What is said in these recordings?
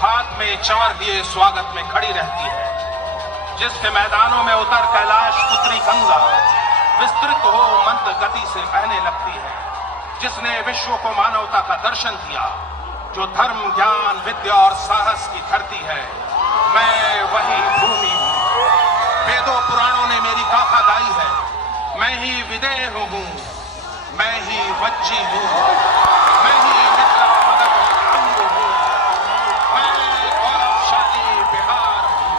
हाथ में चंवर दिए स्वागत में खड़ी रहती है, जिसके मैदानों में उतर कैलाश पुत्री गंगा विस्तृत हो मंद गति से बहने लगती है, जिसने विश्व को मानवता का दर्शन दिया, जो धर्म ज्ञान विद्या और साहस की धरती है। मैं वही भूमि हूँ। वेदों पुराणों ने मेरी गाथा गाई है। मैं ही विदेह हूँ, मैं ही वज्जी हूँ, मैं ही मिथिला मगध अंग हूँ, मैं गौरवशाली बिहार हूँ।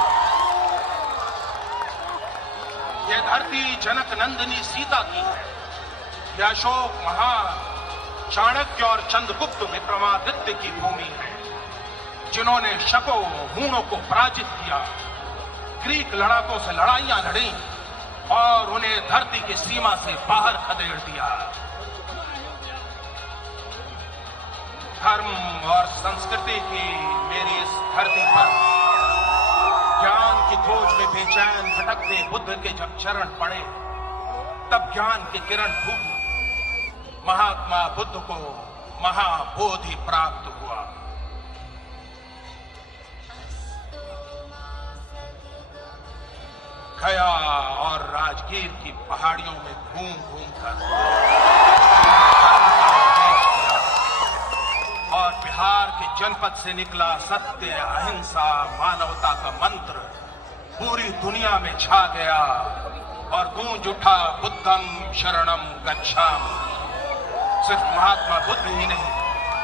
ये धरती जनक नंदिनी सीता की है। यह अशोक महान, चाणक्य और चंद्रगुप्त विक्रमादित्य की भूमि है, जिन्होंने शकों हूणों को पराजित किया, ग्रीक लड़ाकों से लड़ाइयां लड़ी और उन्हें धरती की सीमा से बाहर खदेड़ दिया। धर्म और संस्कृति की मेरी इस धरती पर ज्ञान की खोज में बेचैन भटकते बुद्ध के जब चरण पड़े, तब ज्ञान की किरण फूटी। महात्मा बुद्ध को महाबोधि प्राप्त हुआ। गया और राजगीर की पहाड़ियों में घूम घूम कर धर्म का उपदेश किया और बिहार के जनपद से निकला सत्य, अहिंसा, मानवता का मंत्र पूरी दुनिया में छा गया और गूंज उठा बुद्धम शरणम गच्छामि। सिर्फ महात्मा बुद्ध ही नहीं,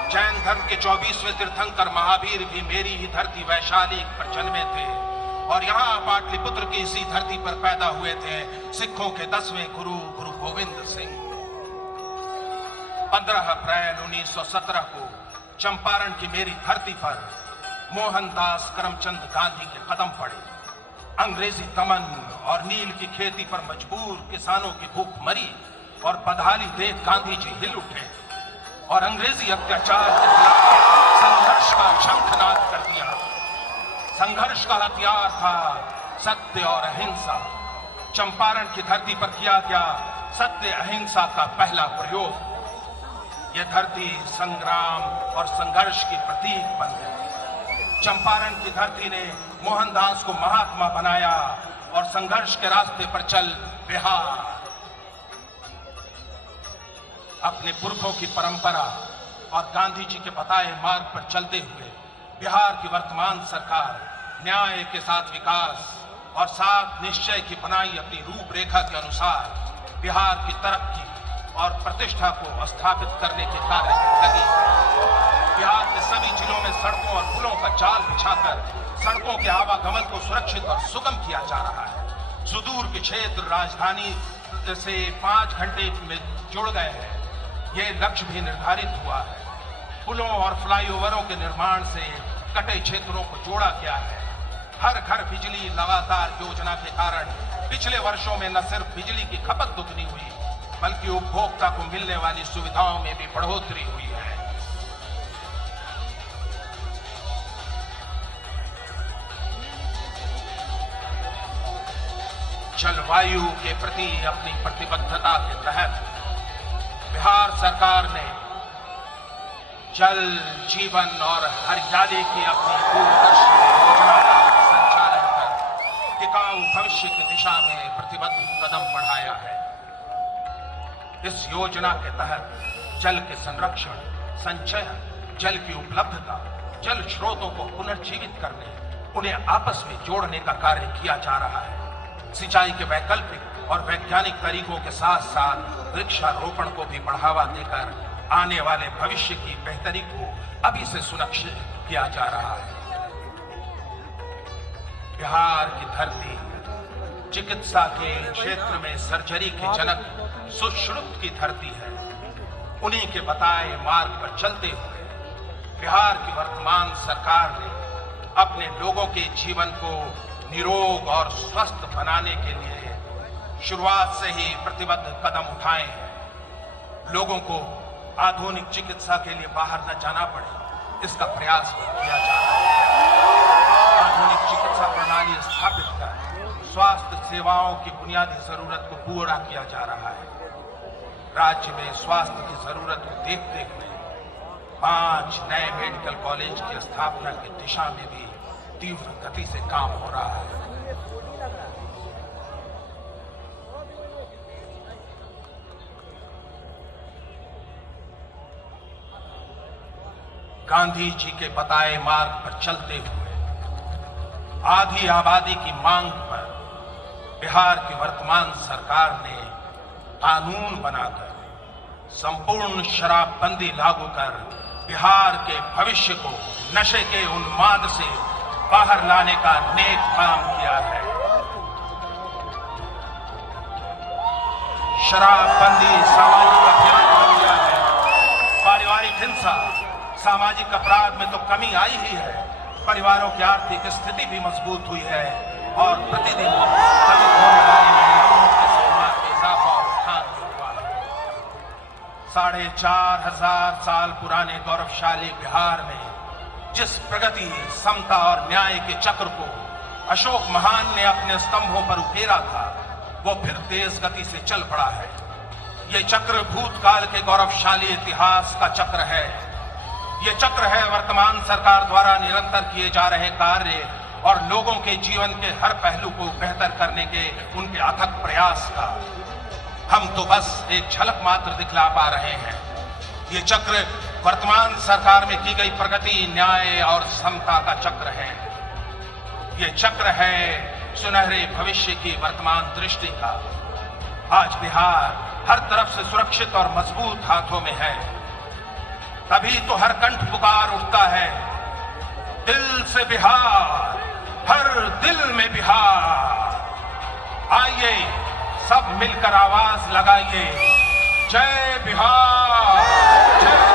जैन धर्म के 24वें तीर्थंकर महावीर भी मेरी ही धरती वैशाली पर जन्मे थे और यहाँ पाटलिपुत्र की इसी धरती पर पैदा हुए थे सिखों के 10वें गुरु गुरु गोविंद सिंह। 15 अप्रैल 1917 को चंपारण की मेरी धरती पर मोहनदास करमचंद गांधी के कदम पड़े। अंग्रेजी दमन और नील की खेती पर मजबूर किसानों की भूख मरी और बदहाली देख गांधी जी हिल उठे और अंग्रेजी अत्याचार के खिलाफ संघर्ष का शंखनाद कर दिया। संघर्ष का हथियार था सत्य और अहिंसा। चंपारण की धरती पर किया गया सत्य अहिंसा का पहला प्रयोग। यह धरती संग्राम और संघर्ष की प्रतीक बन गई। चंपारण की धरती ने मोहनदास को महात्मा बनाया और संघर्ष के रास्ते पर चल बिहार अपने पुरखों की परंपरा और गांधी जी के बताए मार्ग पर चलते हुए बिहार की वर्तमान सरकार न्याय के साथ विकास और साथ निश्चय की बनाई अपनी रूपरेखा के अनुसार बिहार की तरक्की और प्रतिष्ठा को स्थापित करने के कार्य में लगी। बिहार के सभी जिलों में सड़कों और पुलों का जाल बिछाकर सड़कों के आवागमन को सुरक्षित और सुगम किया जा रहा है। सुदूर के क्षेत्र राजधानी से 5 घंटे में जुड़ गए हैं। ये लक्ष्य भी निर्धारित हुआ है। पुलों और फ्लाईओवरों के निर्माण से कटे क्षेत्रों को जोड़ा गया है। हर घर बिजली लगातार योजना के कारण पिछले वर्षों में न सिर्फ बिजली की खपत दुगनी हुई, बल्कि उपभोक्ता को मिलने वाली सुविधाओं में भी बढ़ोतरी हुई है। जलवायु के प्रति अपनी प्रतिबद्धता के तहत बिहार सरकार ने जल जीवन और हरियाली की अपनी दूरदर्शी योजना का संचालन कर टिकाऊ भविष्य की दिशा में प्रतिबद्ध कदम बढ़ाया है। इस योजना के तहत जल के संरक्षण, संचयन, जल की उपलब्धता, जल स्रोतों को पुनर्जीवित करने, उन्हें आपस में जोड़ने का कार्य किया जा रहा है। सिंचाई के वैकल्पिक और वैज्ञानिक तरीकों के साथ साथ वृक्षारोपण को भी बढ़ावा देकर आने वाले भविष्य की बेहतरी को अभी से सुनिश्चित किया जा रहा है। बिहार की धरती चिकित्सा के क्षेत्र में सर्जरी के जनक सुश्रुत की धरती है। उन्हीं के बताए मार्ग पर चलते हुए बिहार की वर्तमान सरकार ने अपने लोगों के जीवन को निरोग और स्वस्थ बनाने के लिए शुरुआत से ही प्रतिबद्ध कदम उठाए हैं। लोगों को आधुनिक चिकित्सा के लिए बाहर न जाना पड़े, इसका प्रयास किया जा रहा है। आधुनिक चिकित्सा प्रणाली स्थापित कर स्वास्थ्य सेवाओं की बुनियादी जरूरत को पूरा किया जा रहा है। राज्य में स्वास्थ्य की जरूरत को देखते हुए 5 नए मेडिकल कॉलेज की स्थापना की दिशा में भी तीव्र गति से काम हो रहा है। गांधी जी के बताए मार्ग पर चलते हुए आधी आबादी की मांग पर बिहार की वर्तमान सरकार ने कानून बनाकर संपूर्ण शराबबंदी लागू कर बिहार के भविष्य को नशे के उन्माद से बाहर लाने का नेक काम किया है। शराबबंदी सामाजिक अभियान बन गया है। पारिवारिक हिंसा, सामाजिक अपराध में तो कमी आई ही है, परिवारों की आर्थिक स्थिति भी मजबूत हुई है और प्रतिदिन दलित होने वाली महिलाओं के सम्मान में इजाफा और उत्थान हुआ है। 4,500 साल पुराने गौरवशाली बिहार में जिस प्रगति, समता और न्याय के चक्र को अशोक महान ने अपने स्तंभों पर उकेरा था, वो फिर तेज गति से चल पड़ा है। ये चक्र भूतकाल के गौरवशाली इतिहास का चक्र है। ये चक्र है वर्तमान सरकार द्वारा निरंतर किए जा रहे कार्य और लोगों के जीवन के हर पहलू को बेहतर करने के उनके अथक प्रयास का। हम तो बस एक झलक मात्र दिखला पा रहे हैं। ये चक्र वर्तमान सरकार में की गई प्रगति, न्याय और समता का चक्र है। ये चक्र है सुनहरे भविष्य की वर्तमान दृष्टि का। आज बिहार हर तरफ से सुरक्षित और मजबूत हाथों में है। तभी तो हर कंठ पुकार उठता है, दिल से बिहार, हर दिल में बिहार। आइए सब मिलकर आवाज लगाइए, जय बिहार, जय